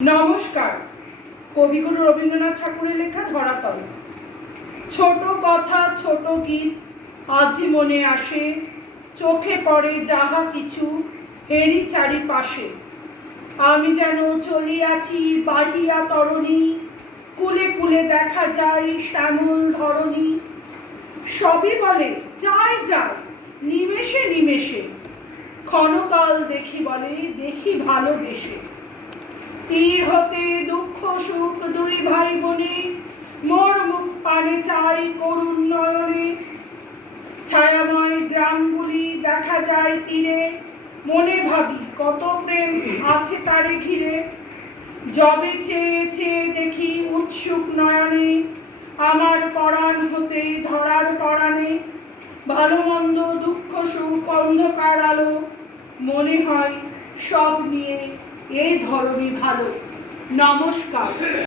নমস্কার। কবিগুরু রবীন্দ্রনাথ ঠাকুরের লেখা ধরাতল। ছোট কথা ছোট গীত আজি মনে আসে, চোখে পড়ে যাহা কিছু এরই চারিপাশে। আমি যেন চলিয়াছি বাহিয়া তরণী, কুলে কুলে দেখা যায় শ্যামল ধরণী। সবই বলে যায় যায় নিমেষে নিমেষে, ক্ষণকাল দেখি বলে দেখি ভালোবেসে। তীর হতে দুঃখ সুখ দুই ভাই বোনে, মোর মুখ পানে চাই করুণ নয়নে। ছায়াময় গ্রামগুলি দেখা যায় তীরে, মনে ভাবি কত প্রেম আছে তারে ঘিরে। যবে চেয়ে চেয়ে দেখি উৎসুক নয়নে, আমার পরাণ হতে ধরার পরাণে। ভালো মন্দ দুঃখ সুখ অন্ধকার আলো, মনে হয় সব নিয়ে এই ধরনী ভালো। নমস্কার।